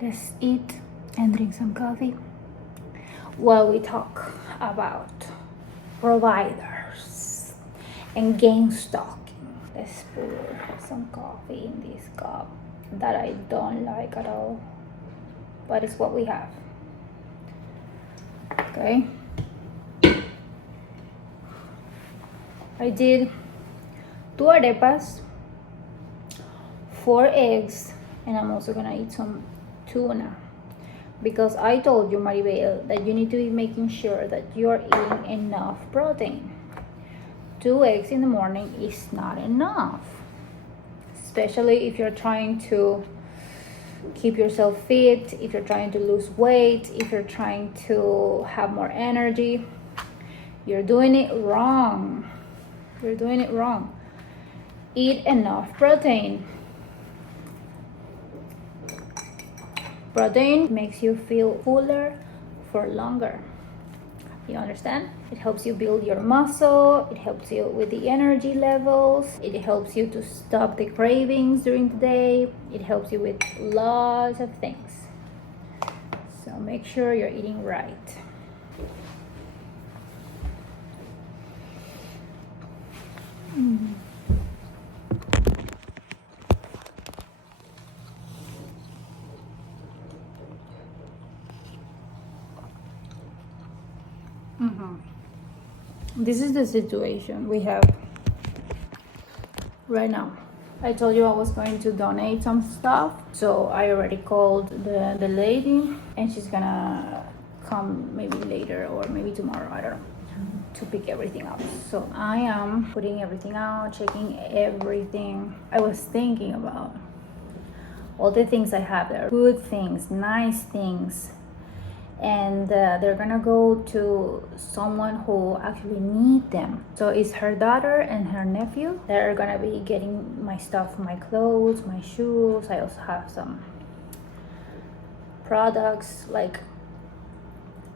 let's eat and drink some coffee while we talk about providers and Gangstalking. Let's pour some coffee in this cup that I don't like at all, but it's what we have. Okay. I did 2 arepas, 4 eggs, and I'm also gonna eat some tuna, because I told you, Maribel, that you need to be making sure that you're eating enough protein. 2 eggs in the morning is not enough, especially if you're trying to keep yourself fit, if you're trying to lose weight, if you're trying to have more energy. You're doing it wrong. You're doing it wrong. Eat enough protein. Protein makes you feel fuller for longer. You understand? It helps you build your muscle. It helps you with the energy levels. It helps you to stop the cravings during the day. It helps you with lots of things. So make sure you're eating right. This is the situation we have right now. I told you I was going to donate some stuff, so I already called the lady, and she's gonna come maybe later or maybe tomorrow, I don't know, to pick everything up. So I am putting everything out, checking everything. I was thinking about all the things I have there, good things, nice things, and they're gonna go to someone who actually need them. So it's her daughter and her nephew that are gonna be getting my stuff, my clothes, my shoes. I also have some products. Like,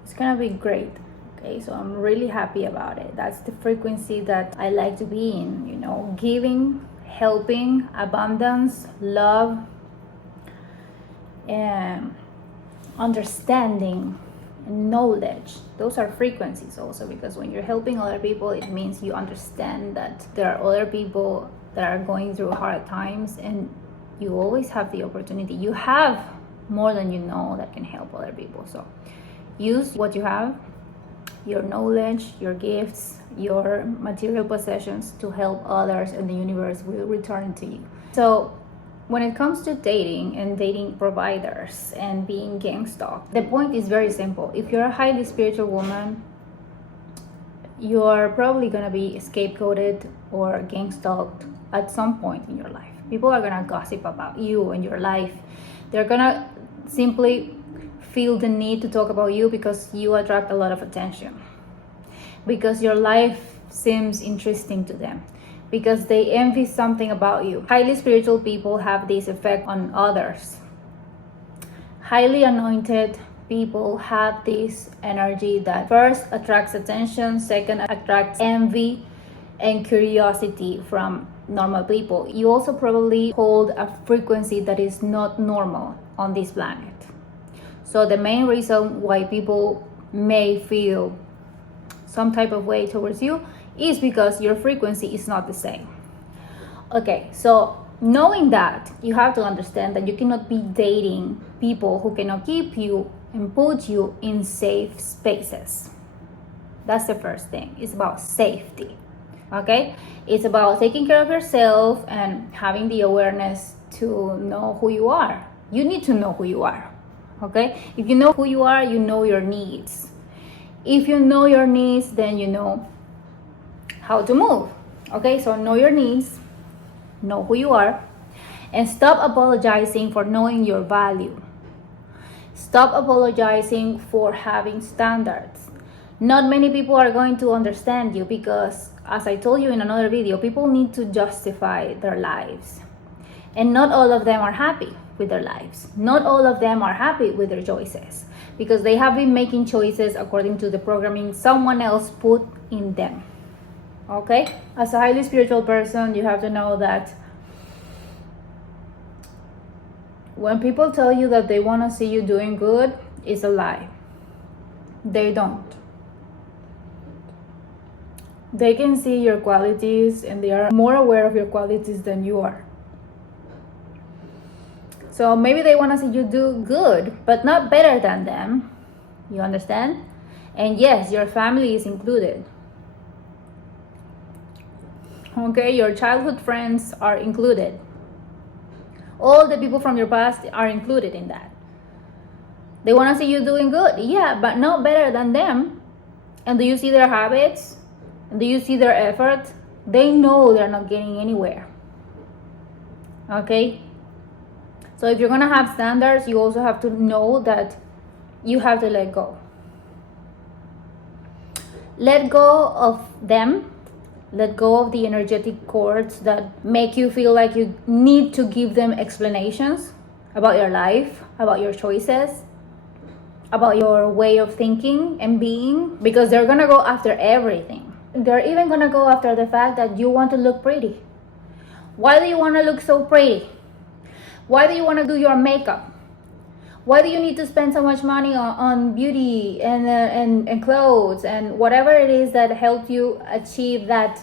it's gonna be great. Okay, so I'm really happy about it. That's the frequency that I like to be in, you know, giving, helping, abundance, love, and understanding and knowledge. Those are frequencies also, because when you're helping other people, it means you understand that there are other people that are going through hard times, and you always have the opportunity. You have more than you know that can help other people. So use what you have, your knowledge, your gifts, your material possessions, to help others, and the universe will return to you. So when it comes to dating and dating providers and being gangstalked, the point is very simple. If you're a highly spiritual woman, you're probably gonna be scapegoated or gangstalked at some point in your life. People are gonna gossip about you and your life. They're gonna simply feel the need to talk about you because you attract a lot of attention, because your life seems interesting to them, because they envy something about you. Highly spiritual people have this effect on others. Highly anointed people have this energy that first attracts attention, second attracts envy and curiosity from normal people. You also probably hold a frequency that is not normal on this planet. So the main reason why people may feel some type of way towards you is because your frequency is not the same. Okay, so knowing that, you have to understand that you cannot be dating people who cannot keep you and put you in safe spaces. That's the first thing. It's about safety. Okay, it's about taking care of yourself and having the awareness to know who you are. You need to know who you are. Okay, if you know who you are, you know your needs. If you know your needs, then you know how to move. Okay, so know your needs, know who you are, and stop apologizing for knowing your value. Stop apologizing for having standards. Not many people are going to understand you because, as I told you in another video, people need to justify their lives. And not all of them are happy with their lives. Not all of them are happy with their choices, because they have been making choices according to the programming someone else put in them. Okay? As a highly spiritual person, you have to know that When people tell you that they want to see you doing good, it's a lie. They don't. They can see your qualities and they are more aware of your qualities than you are. So maybe they want to see you do good, but not better than them. You understand? And yes, your family is included. Okay, your childhood friends are included. All the people from your past are included in that. They want to see you doing good, yeah, but not better than them. And do you see their habits? And do you see their effort? They know they're not getting anywhere. Okay? So if you're gonna have standards, you also have to know that you have to let go. Let go of them. Let go of the energetic cords that make you feel like you need to give them explanations about your life, about your choices, about your way of thinking and being, because they're gonna go after everything. They're even gonna go after the fact that you want to look pretty. Why do you want to look so pretty? Why do you want to do your makeup? Why do you need to spend so much money on beauty and clothes and whatever it is that helps you achieve that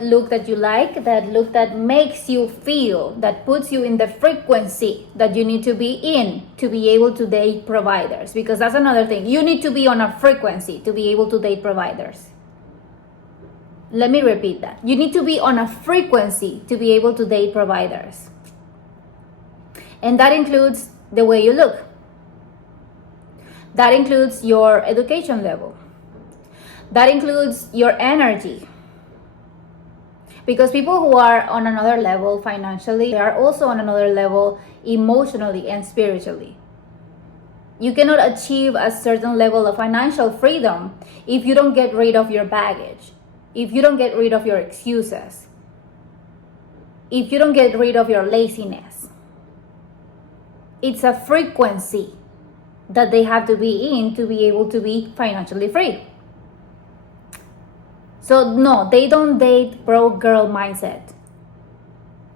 look that you like, that look that makes you feel, that puts you in the frequency that you need to be in to be able to date providers? Because that's another thing. You need to be on a frequency to be able to date providers. Let me repeat that. You need to be on a frequency to be able to date providers. And that includes the way you look. That includes your education level. That includes your energy. Because people who are on another level financially, they are also on another level emotionally and spiritually. You cannot achieve a certain level of financial freedom if you don't get rid of your baggage, if you don't get rid of your excuses, if you don't get rid of your laziness. It's a frequency that they have to be in to be able to be financially free. So no, they don't date broke girl mindset.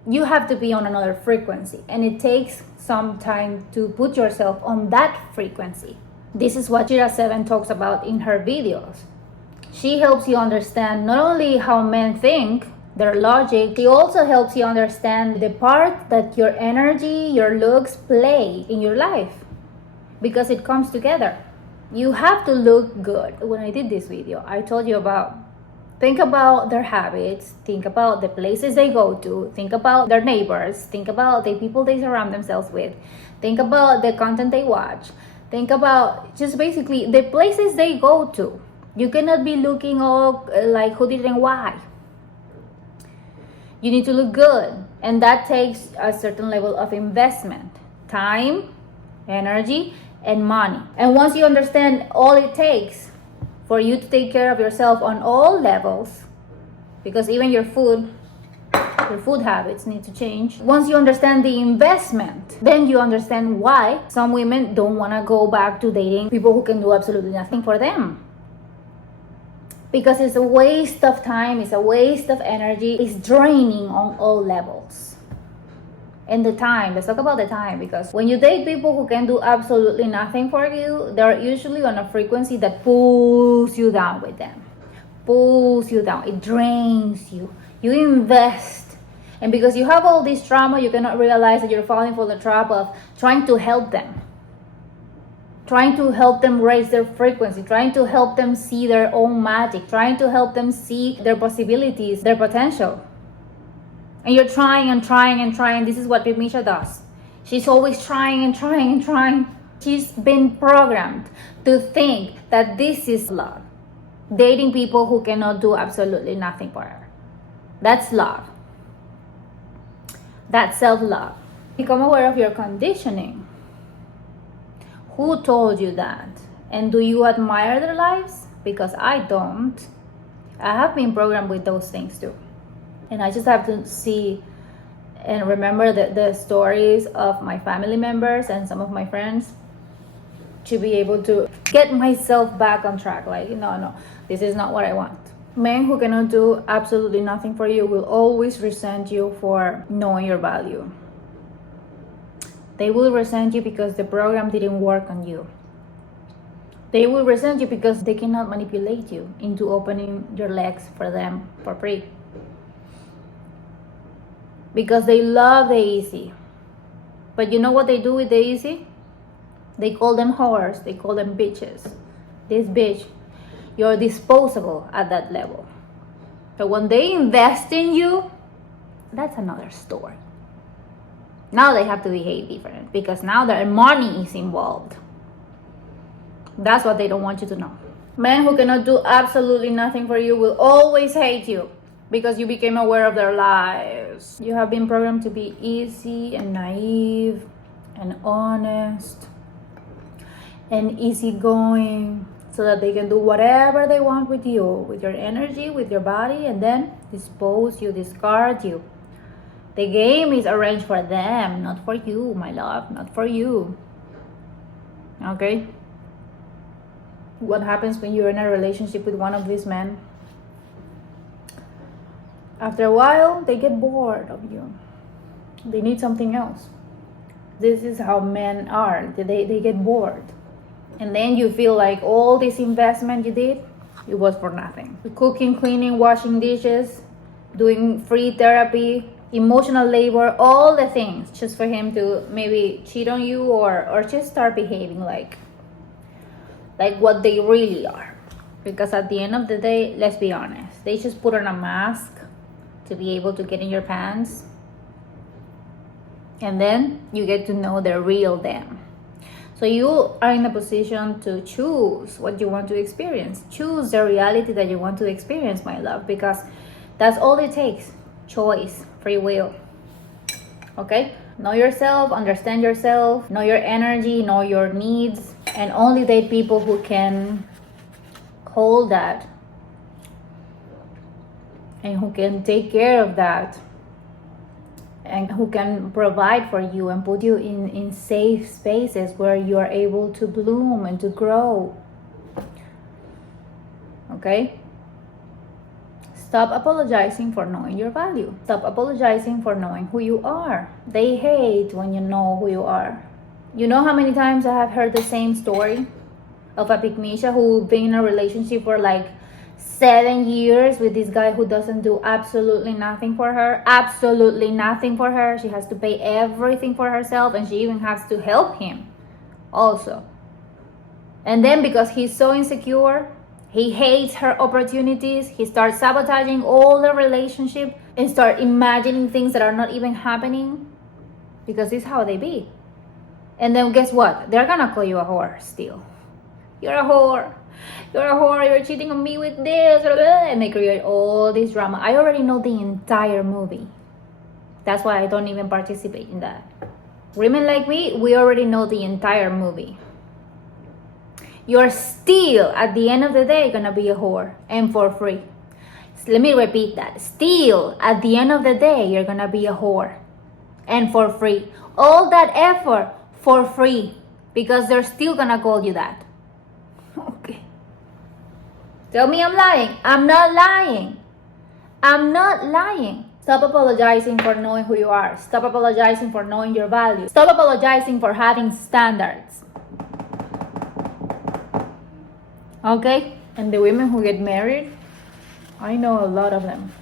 You have to be on another frequency, and it takes some time to put yourself on that frequency. This is what Shira 7 talks about in her videos. She helps you understand not only how men think, their logic, she also helps you understand the part that your energy, your looks play in your life, because it comes together. You have to look good. When I did this video, I told you about, think about their habits, think about the places they go to, think about their neighbors, think about the people they surround themselves with, think about the content they watch, think about just basically the places they go to. You cannot be looking all like who did and why. You need to look good, and that takes a certain level of investment, time, energy, and money. And once you understand all it takes for you to take care of yourself on all levels, because even your food habits need to change. Once you understand the investment, then you understand why some women don't want to go back to dating people who can do absolutely nothing for them. Because it's a waste of time, it's a waste of energy, it's draining on all levels. And the time, let's talk about the time, because when you date people who can do absolutely nothing for you, they're usually on a frequency that pulls you down with them. Pulls you down, it drains you. You invest. And because you have all this trauma, you cannot realize that you're falling for the trap of trying to help them. Trying to help them raise their frequency, trying to help them see their own magic, trying to help them see their possibilities, their potential. And you're trying and trying and trying. This is what Misha does. She's always trying and trying and trying. She's been programmed to think that this is love. Dating people who cannot do absolutely nothing for her. That's love. That's self-love. Become aware of your conditioning. Who told you that? And do you admire their lives? Because I don't. I have been programmed with those things too. And I just have to see and remember the stories of my family members and some of my friends to be able to get myself back on track. Like, no, this is not what I want. Men who cannot do absolutely nothing for you will always resent you for knowing your value. They will resent you because the program didn't work on you. They will resent you because they cannot manipulate you into opening your legs for them for free. Because they love the easy. But you know what they do with the easy? They call them whores. They call them bitches. This bitch, you're disposable at that level. So when they invest in you, that's another story. Now they have to behave different because now their money is involved. That's what they don't want you to know. Men who cannot do absolutely nothing for you will always hate you because you became aware of their lives. You have been programmed to be easy and naive and honest and easygoing so that they can do whatever they want with you, with your energy, with your body, and then dispose you, discard you. The game is arranged for them, not for you, my love, not for you. Okay? What happens when you're in a relationship with one of these men? After a while, they get bored of you. They need something else. This is how men are. They get bored. And then you feel like all this investment you did, it was for nothing. Cooking, cleaning, washing dishes, doing free therapy, emotional labor, all the things just for him to maybe cheat on you or just start behaving like what they really are. Because at the end of the day, let's be honest, they just put on a mask to be able to get in your pants, and then you get to know the real them. So you are in a position to choose what you want to experience. Choose the reality that you want to experience, my love, because that's all it takes. Choice, free will. Okay? Know yourself, understand yourself, know your energy, know your needs, and only date people who can hold that and who can take care of that and who can provide for you and put you in safe spaces where you are able to bloom and to grow. Okay? Stop apologizing for knowing your value. Stop apologizing for knowing who you are. They hate when you know who you are. You know how many times I have heard the same story of a pygmisha who been in a relationship for like 7 years with this guy who doesn't do absolutely nothing for her. Absolutely nothing for her. She has to pay everything for herself, and she even has to help him also. And then because he's so insecure, he hates her opportunities, he starts sabotaging all the relationship and start imagining things that are not even happening, because it's how they be. And then guess what? They're gonna call you a whore still. You're a whore. You're a whore. You're cheating on me with this. And they create all this drama. I already know the entire movie. That's why I don't even participate in that. Women like me, we already know the entire movie. You're still, at the end of the day, gonna be a whore, and for free. So let me repeat that. Still, at the end of the day, you're gonna be a whore, and for free. All that effort for free, because they're still gonna call you that. Okay. Tell me I'm lying. I'm not lying. I'm not lying. Stop apologizing for knowing who you are. Stop apologizing for knowing your value. Stop apologizing for having standards. Okay? And the women who get married, I know a lot of them.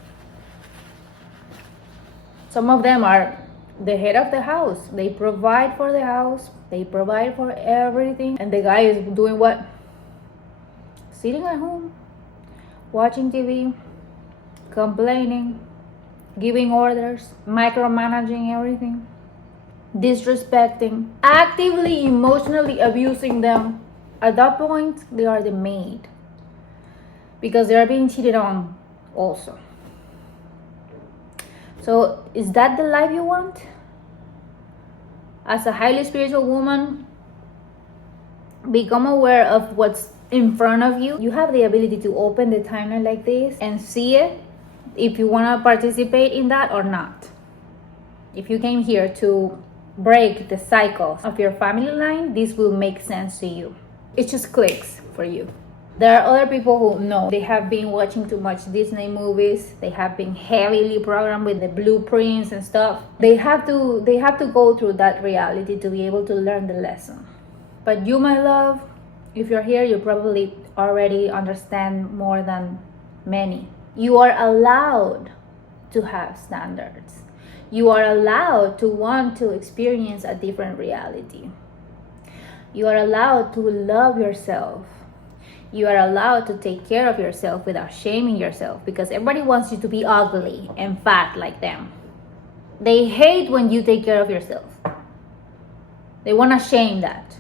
Some of them are the head of the house. They provide for the house. They provide for everything. And the guy is doing what? Sitting at home, watching TV, complaining, giving orders, micromanaging everything, disrespecting, actively emotionally abusing them. At that point, they are the maid, because they are being cheated on also. So is that the life you want? As a highly spiritual woman, become aware of what's in front of you. You have the ability to open the timeline like this and see it, if you want to participate in that or not. If you came here to break the cycle of your family line, this will make sense to you. It just clicks for you. There are other people who know they have been watching too much Disney movies. They have been heavily programmed with the blueprints and stuff. They have to go through that reality to be able to learn the lesson. But you, my love, if you're here, you probably already understand more than many. You are allowed to have standards. You are allowed to want to experience a different reality. You are allowed to love yourself. You are allowed to take care of yourself without shaming yourself, because everybody wants you to be ugly and fat like them. They hate when you take care of yourself. They want to shame that.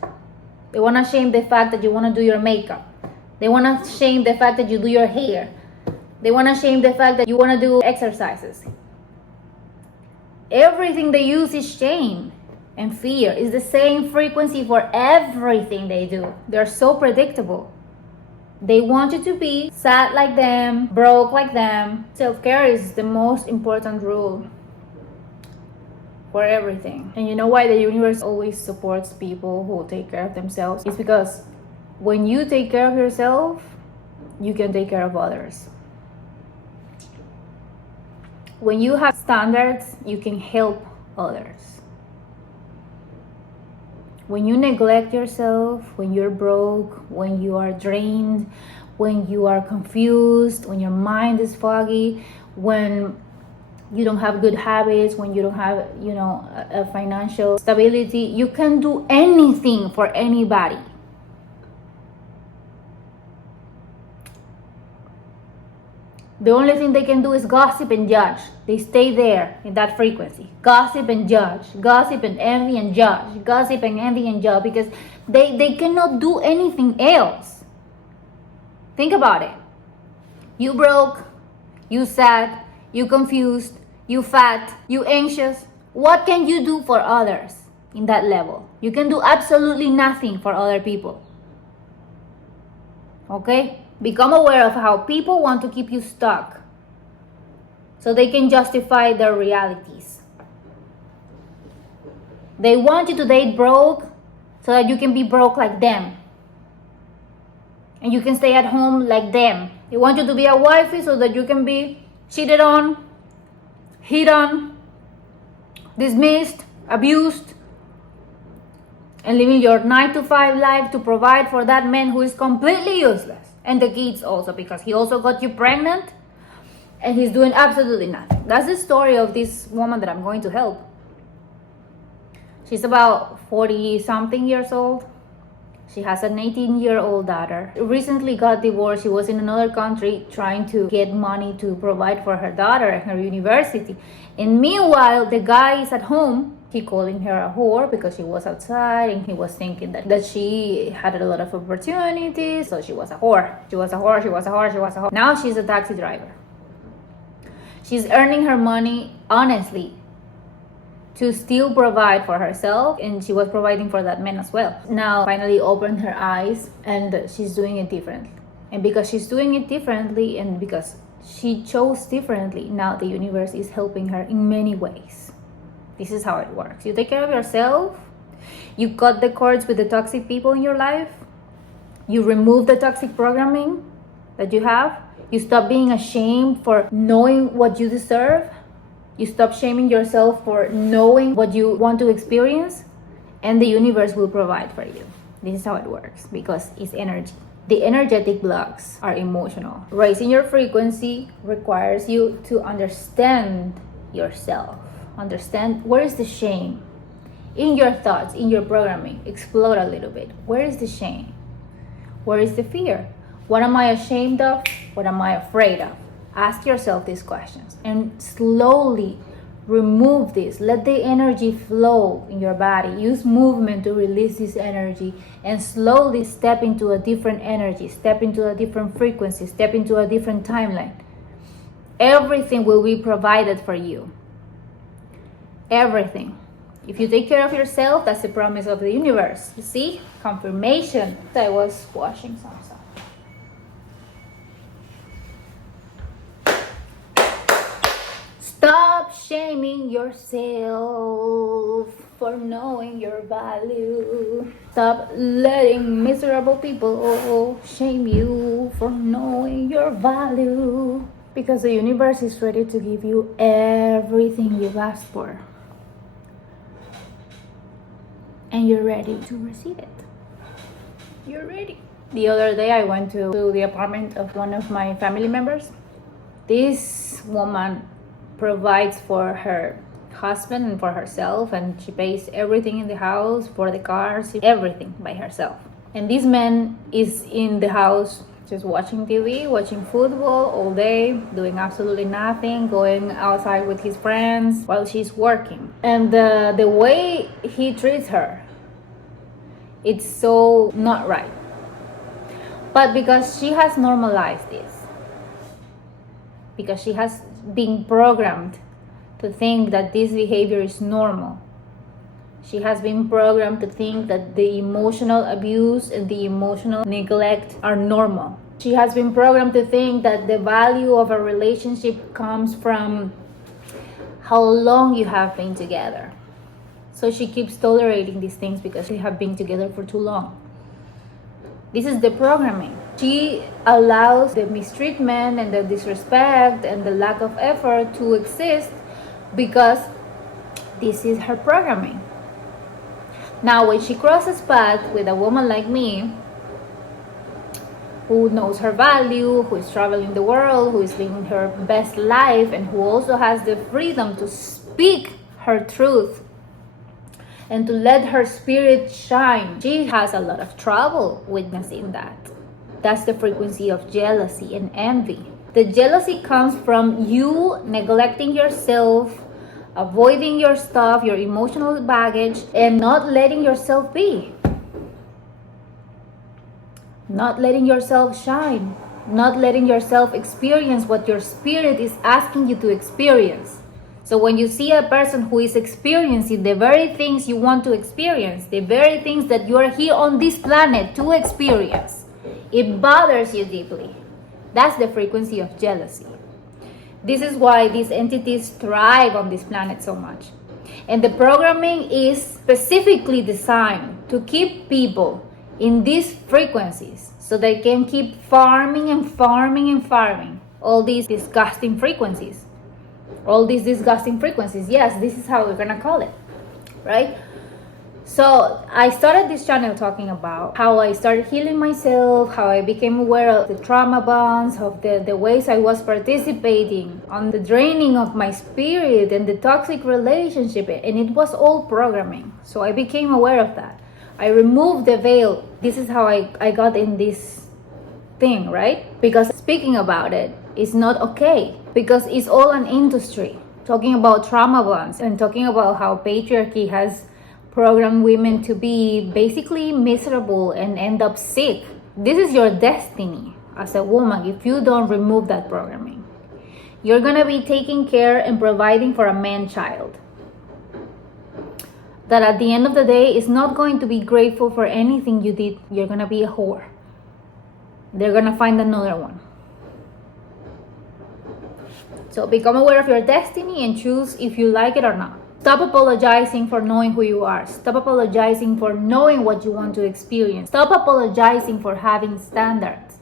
They want to shame the fact that you want to do your makeup. They want to shame the fact that you do your hair. They want to shame the fact that you want to do exercises. Everything they use is shame and fear. It's the same frequency for everything they do. They're so predictable. They want you to be sad like them, broke like them. Self-care is the most important rule for everything. And you know why the universe always supports people who take care of themselves? It's because when you take care of yourself, you can take care of others. When you have standards, you can help others. When you neglect yourself, when you're broke, when you are drained, when you are confused, when your mind is foggy, when you don't have good habits, when you don't have, a financial stability, you can do anything for anybody. The only thing they can do is gossip and judge. They stay there in that frequency. Gossip and judge. Gossip and envy and judge. Gossip and envy and judge, because they cannot do anything else. Think about it. You broke, you sad, you confused, you fat, you anxious. What can you do for others in that level? You can do absolutely nothing for other people. Okay? Become aware of how people want to keep you stuck so they can justify their realities. They want you to date broke so that you can be broke like them. And you can stay at home like them. They want you to be a wifey so that you can be cheated on, hit on, dismissed, abused, and living your 9-to-5 life to provide for that man who is completely useless. And the kids also, because he also got you pregnant and he's doing absolutely nothing. That's the story of this woman that I'm going to help. She's about 40 something years old. She has an 18-year-old daughter. Recently got divorced. She was in another country trying to get money to provide for her daughter at her university. And meanwhile, the guy is at home. He calling her a whore because she was outside, and he was thinking that she had a lot of opportunities, so she was a whore. She was a whore, she was a whore, she was a whore. Now she's a taxi driver. She's earning her money honestly to still provide for herself, and she was providing for that man as well. Now finally opened her eyes, and she's doing it differently. And because she's doing it differently, and because she chose differently, now the universe is helping her in many ways. This is how it works. You take care of yourself. You cut the cords with the toxic people in your life. You remove the toxic programming that you have. You stop being ashamed for knowing what you deserve. You stop shaming yourself for knowing what you want to experience. And the universe will provide for you. This is how it works, because it's energy. The energetic blocks are emotional. Raising your frequency requires you to understand yourself. Understand where is the shame in your thoughts, in your programming. Explode a little bit. Where is the shame? Where is the fear? What am I ashamed of? What am I afraid of? Ask yourself these questions and slowly remove this. Let the energy flow in your body. Use movement to release this energy, and slowly step into a different energy, step into a different frequency, step into a different timeline. Everything will be provided for you. Everything. If you take care of yourself, that's the promise of the universe. You see? Confirmation. I was washing some stuff. Stop shaming yourself. for knowing your value. Stop letting miserable people shame you for knowing your value. Because the universe is ready to give you everything you've asked for. And you're ready to receive it. You're ready. The other day I went to the apartment of one of my family members. This woman provides for her husband and for herself, and she pays everything in the house, for the cars, everything by herself. And this man is in the house just watching TV, watching football all day, doing absolutely nothing, going outside with his friends while she's working. And the way he treats her, it's so not right. But because she has normalized this, because she has been programmed to think that this behavior is normal. She has been programmed to think that the emotional abuse and the emotional neglect are normal. She has been programmed to think that the value of a relationship comes from how long you have been together. So she keeps tolerating these things because they have been together for too long. This is the programming. She allows the mistreatment and the disrespect and the lack of effort to exist because this is her programming. Now, when she crosses paths with a woman like me, who knows her value, who is traveling the world, who is living her best life, and who also has the freedom to speak her truth and to let her spirit shine, she has a lot of trouble witnessing that. That's the frequency of jealousy and envy. The jealousy comes from you neglecting yourself, avoiding your stuff, your emotional baggage, and not letting yourself be. Not letting yourself shine. Not letting yourself experience what your spirit is asking you to experience. So when you see a person who is experiencing the very things you want to experience, the very things that you are here on this planet to experience, it bothers you deeply. That's the frequency of jealousy. This is why these entities thrive on this planet so much. And the programming is specifically designed to keep people in these frequencies so they can keep farming and farming and farming all these disgusting frequencies. All these disgusting frequencies. Yes, this is how we're gonna call it, right? So I started this channel talking about how I started healing myself, how I became aware of the trauma bonds, of the ways I was participating on the draining of my spirit and the toxic relationship, and it was all programming. So I became aware of that. I removed the veil. This is how I got in this thing, right? Because speaking about it is not okay, because it's all an industry. Talking about trauma bonds and talking about how patriarchy has programmed women to be basically miserable and end up sick. This is your destiny as a woman if you don't remove that programming. You're gonna be taking care and providing for a man-child that at the end of the day is not going to be grateful for anything you did. You're gonna be a whore. They're gonna find another one. So become aware of your destiny and choose if you like it or not. Stop apologizing for knowing who you are. Stop apologizing for knowing what you want to experience. Stop apologizing for having standards.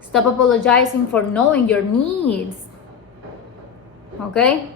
Stop apologizing for knowing your needs. Okay?